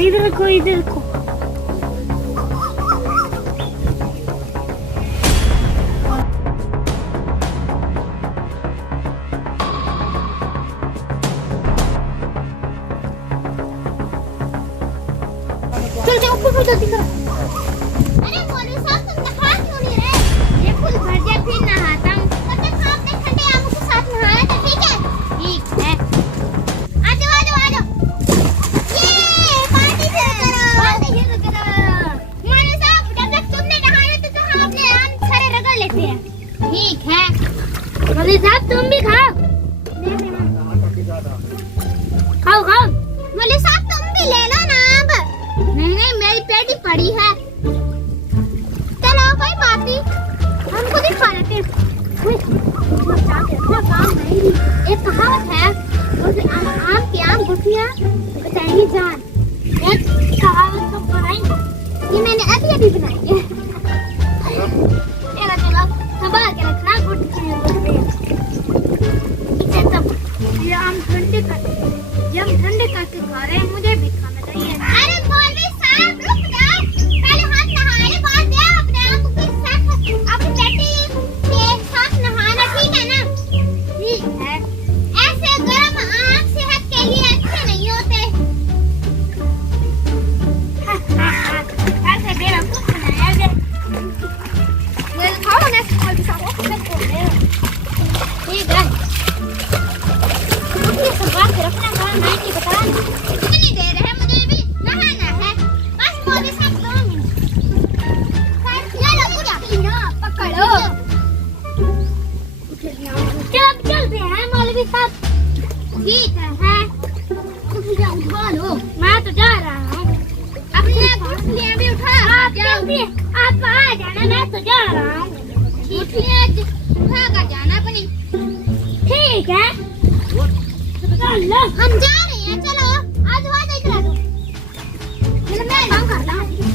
इधर रखो इधर रखो। चल चल ऊपर जल्दी करो। अरे मौलवी साहब तुम नहा क्यों नहीं रहे? ये फूल भर जाए फिर नहाता हूँ। तब तक हम अपने ठंडे आमों के साथ नहाया था, ठीक है? ठीक है। आ जाओ आ जाओ आ जाओ। ये पार्टी शुरू करो। पार्टी शुरू करो। मौलवी साहब जब तक तुम नहीं नहाए तो हम अपने आम सारे रगड़ लेते हैं। ठीक है। मौलवी साहब तुम भी खाओ। खाओ खाओ। मौलवी साहब तुम भी ले लो ना अब। नहीं नहीं मेरी पेट ही पड़ी है। चलो कोई बात नहीं, हम खुद ही खा लेते हैं। काम नहीं। एक कहावत है, बोलते आम की आम गुठलियाँ बचाएंगी जान। एक कहावत तो बनाई, ये मैंने अभी बनाई है। चलो चलो संभाल के रखना गुठलियाँ। ये आम ठंडे करके, ये हम ठंडे करके खा रहे हैं, मुझे भी खाना चाहिए। अरे मौलवी साहब रुक जाओ, पहले हाथ नहाने बाद दे अपने आप के साथ अपनी बेटी के साथ नहाना, ठीक है ना? ठीक है। ऐसे गर्म आम सेहत के लिए अच्छे नहीं होते। ऐसे बेवकूफ बनाया गया। ये खाओ ना मौलवी साहब ठीक है। ये संभाल के रखना, मैं नहीं बता नहीं दे रहे, मुझे भी नहाना है। बस मौलवी साहब 2 मिनट। ये लो पूरा पकड़ो। चल चलते हैं मौलवी साहब। ठीक है, उठा लो। मैं तो जा रहा हूँ। अपने गुठलियाँ भी उठा। आप जल्दी आप आ जाना, मैं तो जा रहा हूँ। गुठलियाँ उठा कर जाना अपनी। ठीक है। चलो हम जा रहे हैं, चलो। आज इधर आ जाओ। चलो मैं काम कर रहा हूँ।